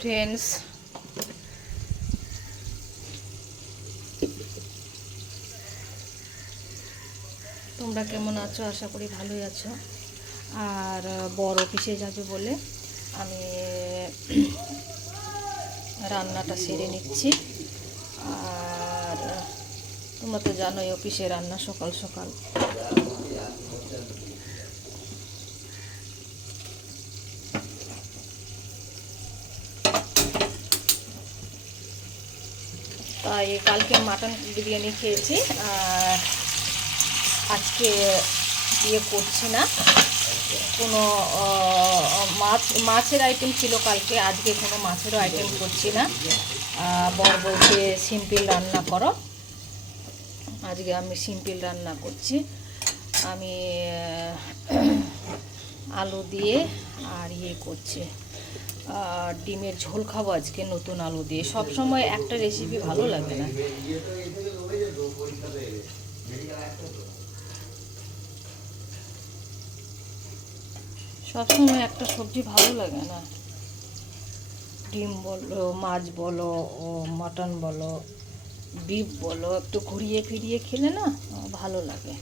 Friends, তোমরা কেমন আছো? আশা করি ভালোই আছো। আর বড় অফিসে যাবে বলে আমি রান্নাটা সেরে নিচ্ছি। আর তোমরা তো জানোই অফিসে রান্না সকাল সকাল। তাই কালকে মাটন বিরিয়ানি খেয়েছি, আর আজকে করছি না কোনো মাছের আইটেম ছিল কালকে, আজকে কোনো মাছেরও আইটেম করছি না। বর বলছে সিম্পল রান্না করো, আজকে আমি সিম্পল রান্না করছি। আমি আলু দিয়ে আর করছি, ডিমের ঝোল খাবো আজকে নতুন আলু দিয়ে। সব সময় একটা রেসিপি ভালো লাগে না। সবসময় একটা সবজি ভালো লাগে না। ডিম বলো, মাছ বলো, ও মাটন বলো, বিফ বলো, একটু ঘুরিয়ে ফিরিয়ে খেলে না ভালো লাগে।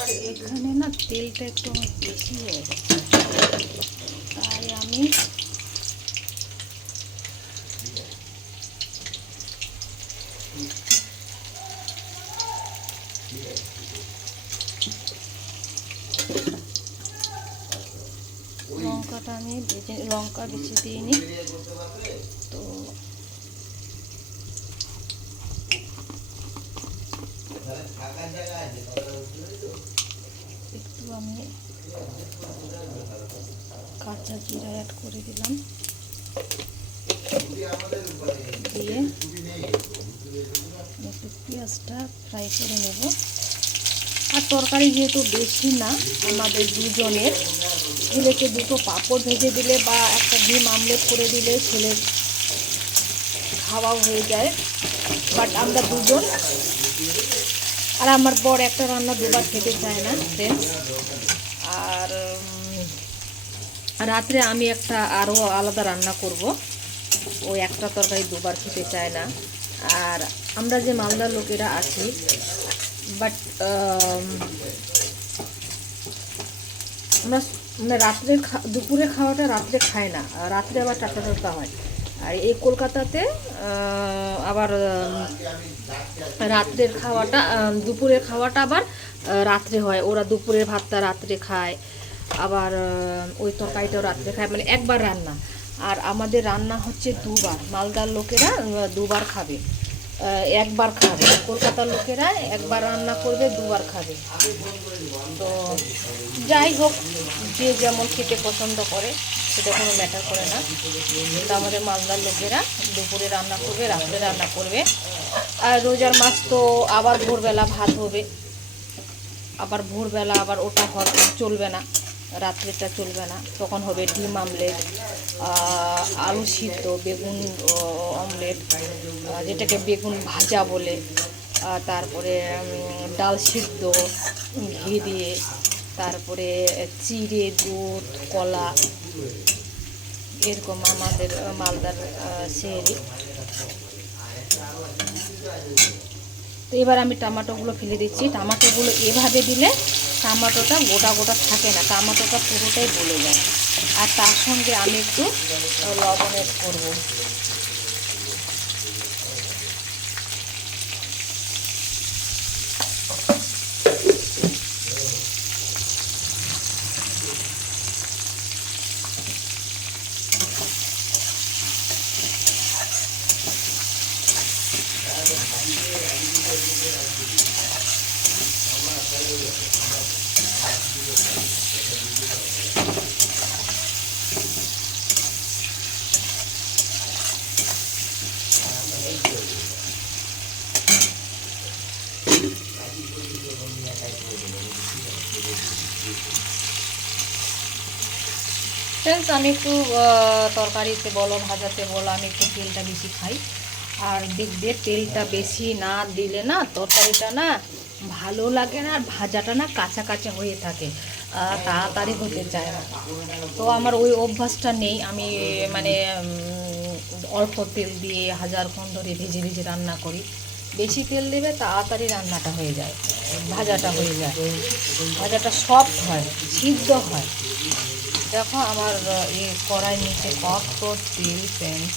আর এখানে না তেলটা একটু আমার বেশি হয়ে গেছে, তাই আমি লঙ্কাটা লঙ্কা বেশি দিইনি তো। একটু আমি কাঁচা জিরা অ্যাড করে দিলাম, দিয়ে একটু পেঁয়াজটা ফ্রাই করে নেব। আর তরকারি যেহেতু বেশি না, আমাদের দুজনের, ছেলেকে দুটো পাঁপড় ভেজে দিলে বা একটা ডিম আমলেট করে দিলে ছেলের খাওয়াও হয়ে যায়। বাট আমরা দুজন, আর আমার বর একটা রান্না দুবার খেতে চায় না ফ্রেন্ডস। আর রাত্রে আমি একটা আরও আলাদা রান্না করব, ওই একটা তরকারি দুবার খেতে চায় না। আর আমরা যে মালদার লোকেরা আছি, বাট আমরা মানে রাত্রের দুপুরে খাওয়াটা রাত্রে খাই না, রাত্রে আবার টাটকা টাটকা হয়। আর এই কলকাতাতে আবার রাত্রের খাওয়াটা, দুপুরের খাওয়াটা আবার রাত্রে হয়। ওরা দুপুরের ভাতটা রাত্রে খায়, আবার ওই তরকারিটাও রাত্রে খায়, মানে একবার রান্না। আর আমাদের রান্না হচ্ছে দুবার। মালদার লোকেরা দুবার খাবে, একবার খাবে। কলকাতার লোকেরা একবার রান্না করবে, দুবার খাবে। তো যাই হোক, যে যেমন খেতে পছন্দ করে সেটা কোনো ম্যাটার করে না। কিন্তু আমাদের মালদার লোকেরা দুপুরে রান্না করবে, রাত্রে রান্না করবে। আর রোজার মাস তো আবার ভোরবেলা ভাত হবে, আবার ভোরবেলা আবার ওটা চলবে না, রাত্রেটা চলবে না। তখন হবে ডিম আমলেট, আলু সিদ্ধ, বেগুন অমলেট, যেটাকে বেগুন ভাজা বলে, তারপরে ডাল সিদ্ধ ঘি দিয়ে, তারপরে চিড়ে, দুধ, কলা, এরকম আমাদের মালদার সেহরি। তো এবার আমি টমেটোগুলো ফেলে দিচ্ছি। টমেটোগুলো এভাবে দিলে টমেটোটা গোটা গোটা থাকে না, টমেটোটা পুরোটাই গলে যায়। আর তার সঙ্গে আমি একটু লবণ অ্যাড করবো। ফ্রেন্ডস, আমি একটু তরকারিতে বলো ভাজাতে বলো আমি একটু তেলটা বেশি খাই। আর দেখবে তেলটা বেশি না দিলে না তরকারিটা না ভালো লাগে না, আর ভাজাটা না কাঁচা কাঁচা হয়ে থাকে, তাড়াতাড়ি হতে চায় না। তো আমার ওই অভ্যাসটা নেই। আমি মানে অল্প তেল দিয়ে হাজারক্ষণ ধরে ভেজে ভেজে রান্না করি। বেশি তেল দেবে তাড়াতাড়ি রান্নাটা হয়ে যায়, ভাজাটা হয়ে যায়, ভাজাটা সফট হয়, সিদ্ধ হয়। দেখো আমার এই কড়াই নিচে কত তেল ফ্রেন্ডস।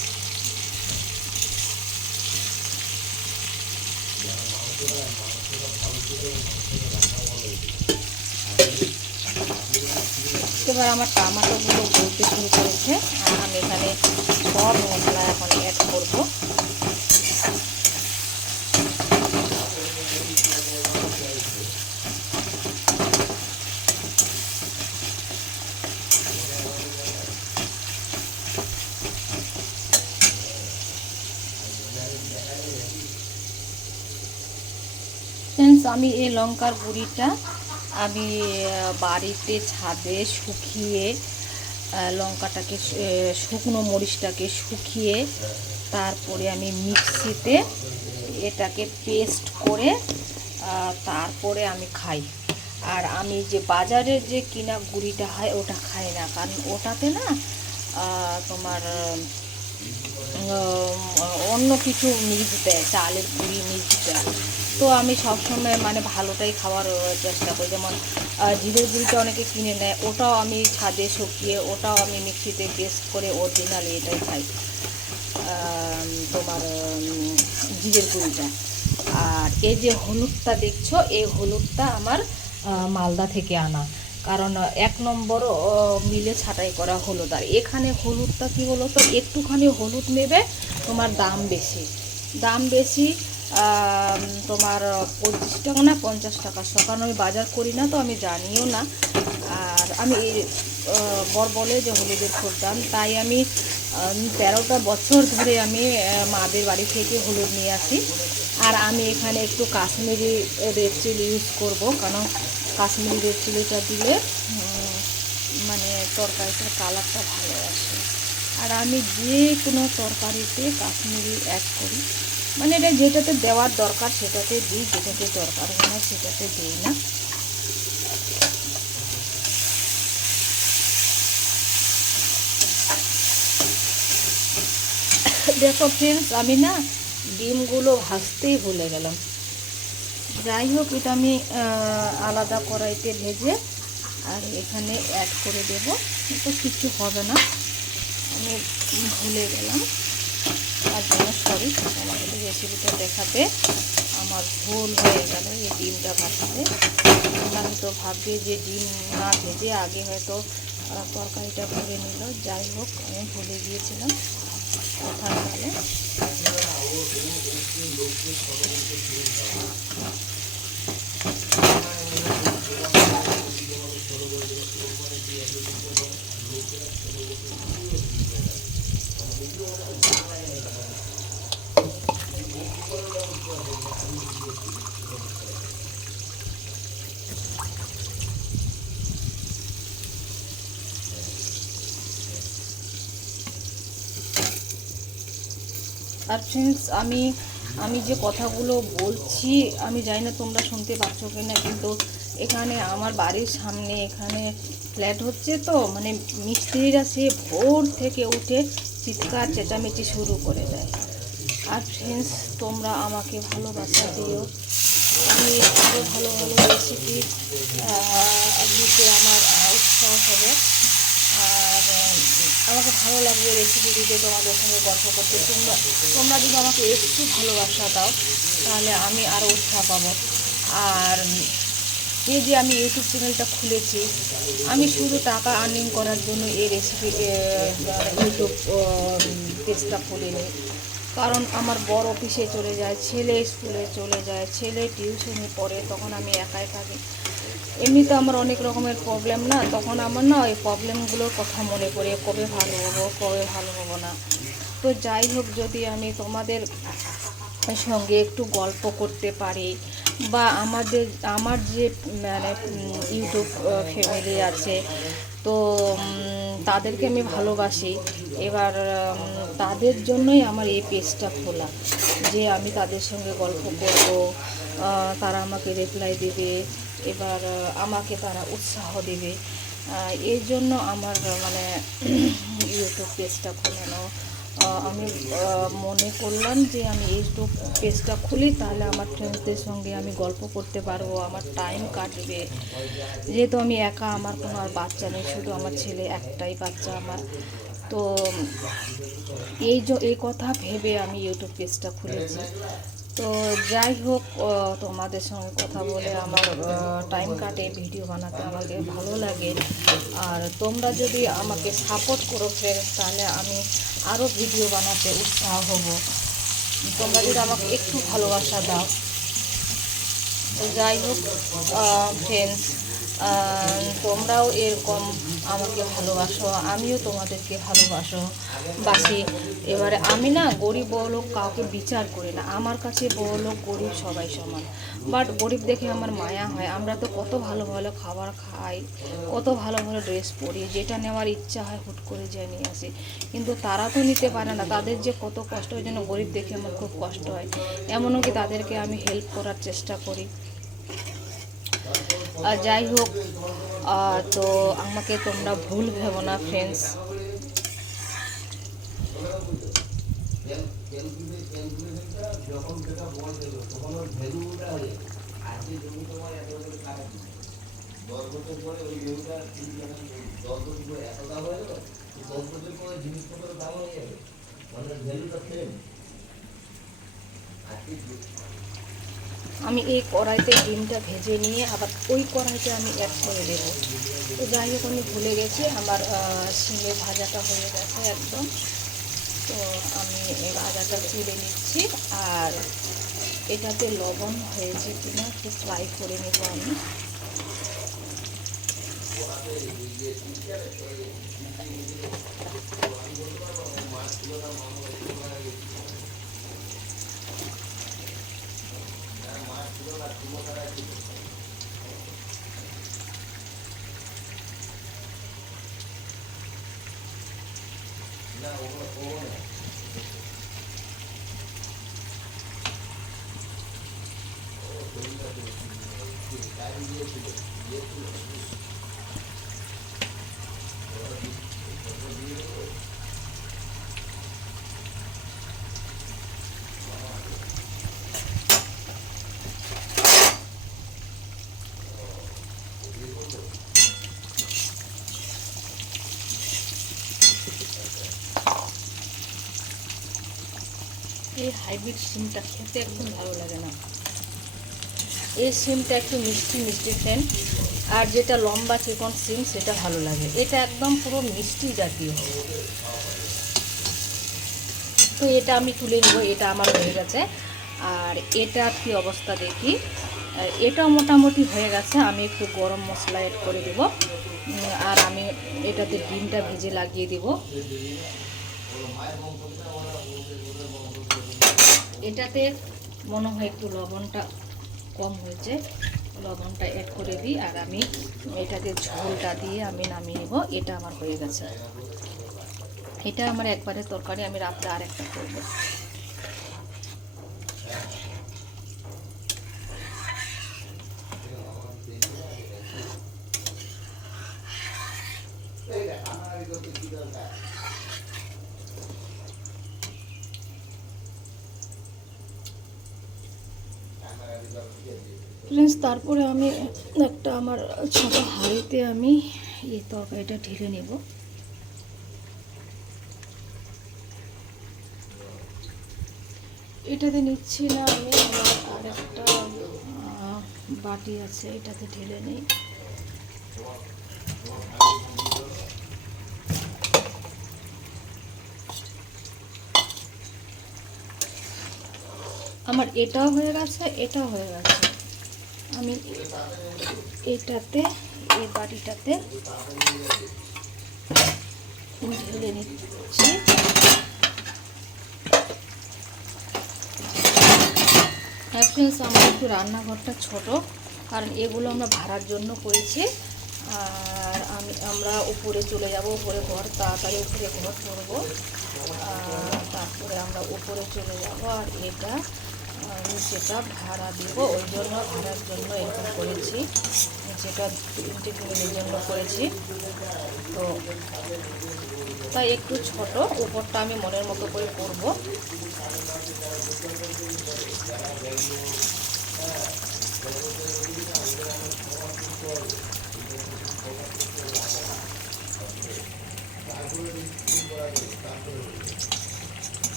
এবার আমার টমেটোগুলো গলতে শুরু করেছে, আর আমি এখানে সব মশলা এখন অ্যাড করবো। ফ্রেন্ডস, আমি এই লঙ্কার গুঁড়িটা আমি বাড়িতে ছাদে শুকিয়ে লঙ্কাটাকে শুকনো মরিচটাকে শুকিয়ে তারপরে আমি মিক্সিতে এটাকে পেস্ট করে তারপরে আমি খাই। আর আমি যে বাজারের যে কিনা গুঁড়িটা হয় ওটা খাই না, কারণ ওটাতে না তোমার অন্য কিছু মিক্স দেয়, চালের গুঁড়ি মিক্স দেয়। তো আমি সবসময় মানে ভালোটাই খাওয়ার চেষ্টা করি। যেমন জিরের গুঁড়িটা অনেকে কিনে নেয়, ওটাও আমি ছাদে শুকিয়ে ওটাও আমি মিক্সিতে পেস্ট করে অরিজিনালি এটাই খাই, তোমার জিরের গুঁড়িটা। আর এই যে হলুদটা দেখছো, এই হলুদটা আমার মালদা থেকে আনা, কারণ 1 নম্বর মিলে ছাঁটাই করা হলুদ। আর এখানে হলুদটা কী বলো তো, একটুখানি হলুদ নেবে তোমার দাম বেশি, দাম বেশি তোমার 25 টাকা না 50 টাকা, কারণ আমি বাজার করি না তো আমি জানিও না। আর আমি বর বলে যে হলুদের খুব দাম, তাই আমি 13টা বছর ধরে আমি মাদের বাড়ি থেকে হলুদ নিয়ে আসি। আর আমি এখানে একটু কাশ্মীরি রেড চিলি ইউজ করব, কারণ কাশ্মীরি রেড চিলিটা দিলে মানে তরকারিটার কালারটা ভালো আসে। আর আমি যে কোনো তরকারিতে কাশ্মীরি অ্যাড করি, মানে এটা যেটাতে দেওয়ার দরকার সেটাতে দিই, যেটাতে দরকার হয় না সেটাতে দিই না। দেখো ফ্রেন্ডস, আমি না ডিমগুলো ভাজতেই ভুলে গেলাম। যাই হোক, এটা আমি আলাদা কড়াইতে ভেজে আর এখানে অ্যাড করে দেবো, তো কিছু হবে না, আমি ভুলে গেলাম, তার জন্য সরি। আমাদের রেসিপিটা দেখাতে আমার ভুল হয়ে গেল এই ডিমটা ভাজতে। আমি তো ভাবছি যে ডিম না ভেজে আগে হয়তো তরকারিটা ভেজে নিল। যাই হোক, আমি ভুলে গিয়েছিলাম কথার কালে। আর ফ্রেন্ডস, আমি যে কথাগুলো বলছি আমি জানি না তোমরা শুনতে পাচ্ছ কি না, কিন্তু এখানে আমার বাড়ির সামনে এখানে ফ্ল্যাট হচ্ছে, তো মানে মিস্ত্রিরা সে ভোর থেকে উঠে চিৎকার চেঁচামেচি শুরু করে দেয়। আর ফ্রেন্ডস, তোমরা আমাকে ভালোবাসা দিও, আমি আরও ভালো ভালো রেসিপি দিতে আমার উৎসাহ হবে। আর আমাকে ভালো লাগবে রেসিপি দিতে, তোমাদের সঙ্গে গল্প করতে। তোমরা যদি আমাকে একটু ভালোবাসা দাও তাহলে আমি আরও উৎসাহ পাবো। আর এই যে আমি ইউটিউব চ্যানেলটা খুলেছি, আমি শুধু টাকা আর্নিং করার জন্য এই রেসিপি ইউটিউব পেজটা খুলিনি, কারণ আমার বড় অফিসে চলে যায়, ছেলে স্কুলে চলে যায়, ছেলে টিউশনি পড়ে, তখন আমি একাই থাকি। এমনিতে আমার অনেক রকমের প্রবলেম না, তখন আমার না ওই প্রবলেমগুলোর কথা মনে পড়ে, কবে ভালো হবো কবে ভালো হবো না। তো যাই হোক, যদি আমি তোমাদের সঙ্গে একটু গল্প করতে পারি, বা আমার যে মানে ইউটিউব ফ্যামিলি আছে, তো তাদেরকে আমি ভালোবাসি। এবার তাদের জন্যই আমার এই পেজটা খোলা, যে আমি তাদের সঙ্গে গল্প করব, তারা আমাকে রিপ্লাই দেবে, এবার আমাকে তারা উৎসাহ দেবে। এই জন্য আমার মানে ইউটিউব পেজটা খোলানো। আমি মনে করলাম যে আমি ইউটিউব পেজটা খুলি, তাহলে আমার ফ্রেন্ডসদের সঙ্গে আমি গল্প করতে পারবো, আমার টাইম কাটবে। যেহেতু আমি একা, আমার কোনো আর বাচ্চা নেই, শুধু আমার ছেলে একটাই বাচ্চা আমার। তো এই কথা ভেবে আমি ইউটিউব পেজটা খুলেছি। তো যাই হোক, তোমাদের সঙ্গে কথা বলে আমার টাইম কাটে, ভিডিও বানাতে আমাকে ভালো লাগে। আর তোমরা যদি আমাকে সাপোর্ট করো ফ্রেন্ডস, তাহলে আমি আরও ভিডিও বানাতে উৎসাহ হব। তোমরা যদি আমাকে একটু ভালোবাসা দাও। তো যাই হোক ফ্রেন্ডস, তোমরাও এরকম আমাকে ভালোবাসো, আমিও তোমাদেরকে বাসি। এবারে আমি না গরিব বড়লোক কাউকে বিচার করি না, আমার কাছে বড়লোক গরিব সবাই সমান। বাট গরিব দেখে আমার মায়া হয়। আমরা তো কত ভালো ভালো খাবার খাই, কত ভালো ভালো ড্রেস পরি, যেটা নেওয়ার ইচ্ছা হয় হুট করে যেয়ে নিয়ে আসি, কিন্তু তারা তো নিতে পারে না। তাদের যে কত কষ্ট, ওই জন্য গরিব দেখে আমার খুব কষ্ট হয়। এমনও কি তাদেরকে আমি হেল্প করার চেষ্টা করি। যাই হোক, তো আমাকে তোমরা ভুল ভেবো না ফ্রেন্ডস। আমি এই কড়াইতে ডিমটা ভেজে নিয়ে আবার ওই কড়াইতে আমি অ্যাড করে দেবো। তো যাই হোক, আমি ভুলে গেছি, আমার শিঙে ভাজাটা হয়ে গেছে একদম। তো আমি এই ভাজাটা তুলে নিচ্ছি, আর এটাতে লবণ হয়েছে কিনা একটু ফ্রাই করে নেব আমি। এই হাইব্রিড সিমটা খেতে একদম ভালো লাগে না। এই সিমটা একটু মিষ্টি মিষ্টি ফ্রেন্ড, আর যেটা লম্বা চিকন সিম সেটা ভালো লাগে। এটা একদম পুরো মিষ্টি জাতীয়। তো এটা আমি তুলে নেব, এটা আমার হয়ে গেছে। আর এটার কি অবস্থা দেখি। এটাও মোটামুটি হয়ে গেছে। আমি একটু গরম মশলা অ্যাড করে দেব, আর আমি এটাতে ডিমটা ভেজে লাগিয়ে দেব। এটাতে মনে হয় একটু লবণটা কম হয়েছে, লবণটা অ্যাড করে দিই। আর আমি এটাতে ঝোলটা দিয়ে আমি নামিয়ে নেব। এটা আমার হয়ে গেছে। এটা আমার একবারে তরকারি, আমি রাত্রে আর একটা করবো। ফ্রেন্ডস, তারপরে আমি একটা আমার ছোট হাঁড়িতে আমি এই তরকারিটা ঢেলে নেব। এটাতে নিচ্ছি না আমি, আমার আর একটা বাটি আছে, এটাতে ঢেলে নেই। আমার এটাও হয়ে গেছে, এটাও হয়ে গেছে। আমি এটাতে, এই বাটিটাতে ঢেলে নিচ্ছি। হ্যাঁ ফ্রেন্ডস, আমার একটু রান্নাঘরটা ছোট, কারণ এগুলো আমরা ভাড়ার জন্য করেছি। আর আমরা উপরে চলে যাব, উপরে ঘর তাড়াতাড়ি উপরে ঘর করবো, তারপরে আমরা উপরে চলে যাব। আর এটা নিচেটা ভাড়া দিব, ওই জন্য ভাড়ার জন্য এরকম করেছি। নিচেটা 3টে ফ্যামিলির জন্য করেছি, তো তাই একটু ছোট। উপরটা আমি মনের মতো করে করব।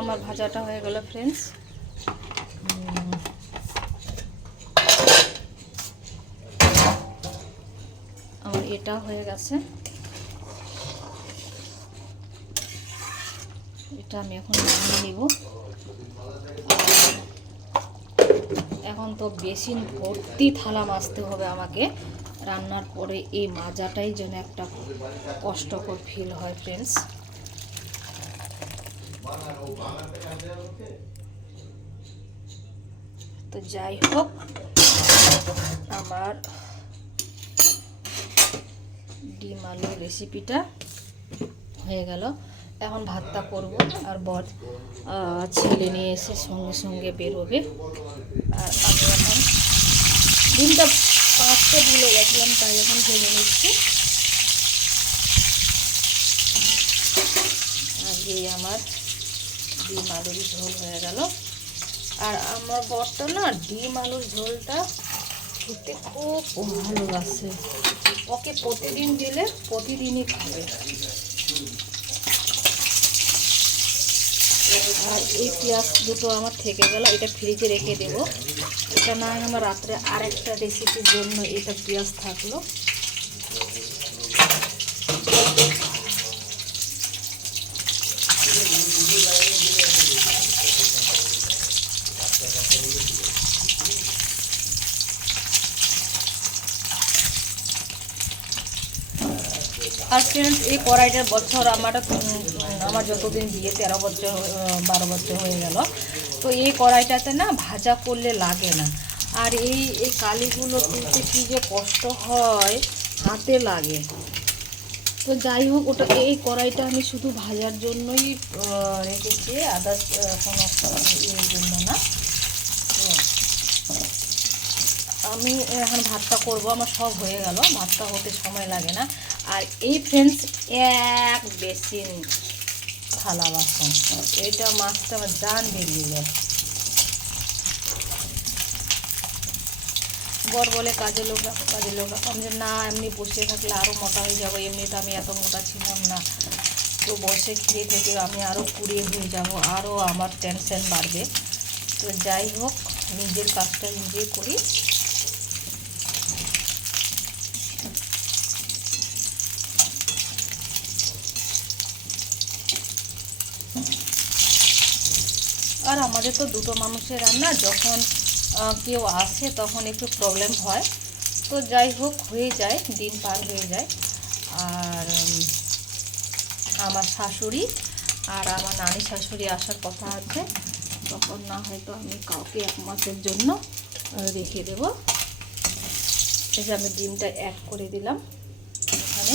আমার ভাজাটা হয়ে গেল ফ্রেন্ডস। আমার এটা হয়ে গেছে, এটা আমি এখন নামিয়ে নিব। এখন তো বেসিন ভর্তি থালা মাজতে হবে আমাকে রান্নার পরে। এই মাজাটাই যেন একটা কষ্টকর ফিল হয় ফ্রেন্ডস। তো যাই হোক, আমার ডিম আলুর রেসিপিটা হয়ে গেল। এখন ভাতটা করব। আর ছেলে নিয়ে এসে সঙ্গে সঙ্গে বেরোবে। আর আমি এখন ডিমটা পাঁচতে ভুলে গেছিলাম, তাই এখন ভেজে নিচ্ছি। আগে আমার ডিম আলুর ঝোল হয়ে গেল। আর আমার বরটা না ডিম আলুর ঝোলটা খেতে খুব ভালোবাসে। ওকে প্রতিদিন দিলে প্রতিদিনই খাবে। আর এই পেঁয়াজ দুটো আমার থেকে গেল, এটা ফ্রিজে রেখে দেব। এটা না হয় আমার রাত্রে আরেকটা রেসিপির জন্য এটা পেঁয়াজ থাকলো। আর ফ্রেন্ডস, এই কড়াইটার বছর আমার যতদিন বিয়ে 13 বছর 12 বছর হয়ে গেল। তো এই কড়াইটাতে না ভাজা করলে লাগে না। আর এই কালিগুলো তুলতে কী যে কষ্ট হয়, হাতে লাগে। তো যাই হোক, এই কড়াইটা আমি শুধু ভাজার জন্যই রেখেছি, আদার্স কোনো এর জন্য না। তো আমি এখন ভাতটা করব। আমার সব হয়ে গেল, ভাতটা হতে সময় লাগে না। আর এই ফ্রেন্ডস, এক বেসিন থালা বাসন, এটা মাছটা আমার জান বেরিয়ে যায়। বর বলে কাজের লোক রাখো, কাজের লোক রাখো। আমি যে না, এমনি বসে থাকলে আরও মোটা হয়ে যাবো। এমনিতে আমি এত মোটা ছিলাম না, তো বসে খেয়ে থেকে আমি আরও কুড়িয়ে হয়ে যাব, আরও আমার টেনশন বাড়বে। তো যাই হোক, নিজের কাজটা নিজেই করি। আর আমাদের তো দুটো মানুষের রান্না, যখন কেউ আসে তখন একটু প্রবলেম হয়। তো যাই হোক, হয়ে যায়, দিন পার হয়ে যায়। আর আমার শাশুড়ি আর আমার নানি শাশুড়ি আসার কথা আছে, তখন না হয়তো আমি কাউকে 1 মাসের জন্য রেখে দেব। এই যে আমি ডিমটা অ্যাড করে দিলাম এখানে।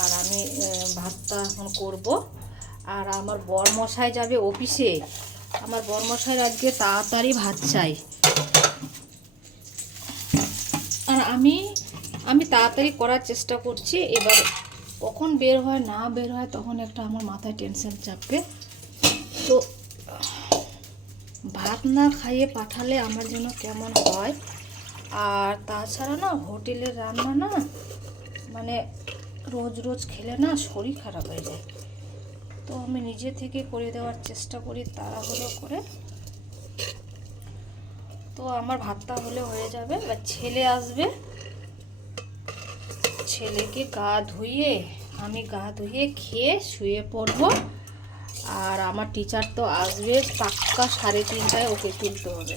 আর আমি ভাতটা এখন করব। আর আমার বরমশাই যাবে অফিসে। আমার বরমশাইয়ের আজকে তাড়াতাড়ি ভাত চাই। আর আমি তাড়াতাড়ি করার চেষ্টা করছি। এবার কখন বের হয় না বের হয় তখন একটা আমার মাথায় টেনশন চাপবে। তো ভাত না খাইয়ে পাঠালে আমার জন্য কেমন হয়। আর তাছাড়া না, হোটেলের রান্না না, মানে রোজ রোজ খেলে না শরীর খারাপ হয়ে যায়। তো আমি নিজে থেকে করে দেওয়ার চেষ্টা করি তাড়াহুড়ো করে। তো আমার ভাতটা হলে হয়ে যাবে। এবার ছেলে আসবে, ছেলেকে গা ধুইয়ে আমি গা ধুয়ে খেয়ে শুয়ে পড়ব। আর আমার টিচার তো আসবে পাক্কা 3:30টায়, ওকে তুলতে হবে।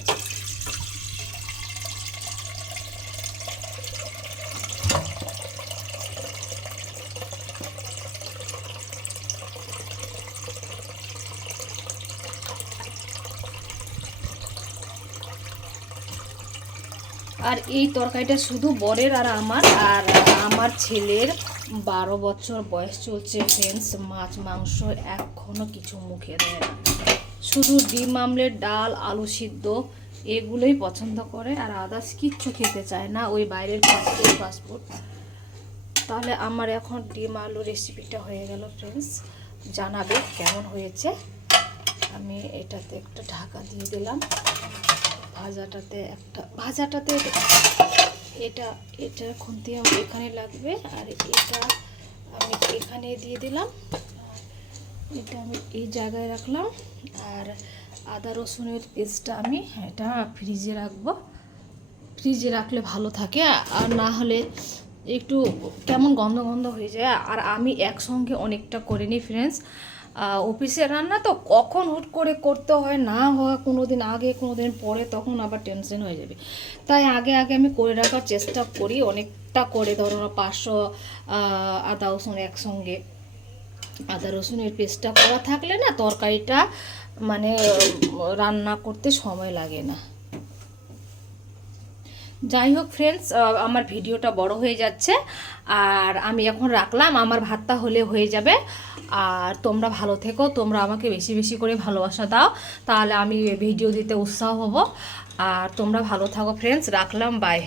আর এই তরকারিটা শুধু বরের আর আমার ছেলের 12 বছর বয়স চলছে ফ্রেন্ডস। মাছ মাংস এখনও কিছু মুখে দেয় না, শুধু ডিম আমলেট, ডাল, আলু সিদ্ধ এগুলোই পছন্দ করে, আর আদার্স কিচ্ছু খেতে চায় না, ওই বাইরের ফাস্টফুড। তাহলে আমার এখন ডিম আলু রেসিপিটা হয়ে গেল ফ্রেন্ডস। জানাবে কেমন হয়েছে। আমি এটাতে একটা ঢাকা দিয়ে দিলাম, ভাজাটাতে এটা খুন্তি এখানে লাগবে, আর এটা আমি এখানে দিয়ে দিলাম, এটা আমি এই জায়গায় রাখলাম। আর আদা রসুনের পেস্টটা আমি এটা ফ্রিজে রাখবো, ফ্রিজে রাখলে ভালো থাকে, আর না হলে একটু কেমন গন্ধ গন্ধ হয়ে যায়। আর আমি একসঙ্গে অনেকটা করে নিই ফ্রেন্ডস, অফিসের রান্না তো কখন হুট করে করতে হয় না হয়, কোনো দিন আগে কোনো দিন পরে, তখন আবার টেনশন হয়ে যাবে। তাই আগে আমি করে রাখার চেষ্টা করি, অনেকটা করে, ধরো 500 আদা রসুন একসঙ্গে। আদা রসুনের পেস্টটা করা থাকলে না তরকারিটা মানে রান্না করতে সময় লাগে না। যাই হোক ফ্রেন্ডস, আমার ভিডিওটা বড় হয়ে যাচ্ছে, আর আমি এখন রাখলাম, আমার ভাতটা হলে হয়ে যাবে। আর তোমরা ভালো থেকো, তোমরা আমাকে বেশি বেশি করে ভালোবাসা দাও, তাহলে আমি ভিডিও দিতে উৎসাহ হব। আর তোমরা ভালো থাকো ফ্রেন্ডস, রাখলাম, বাই।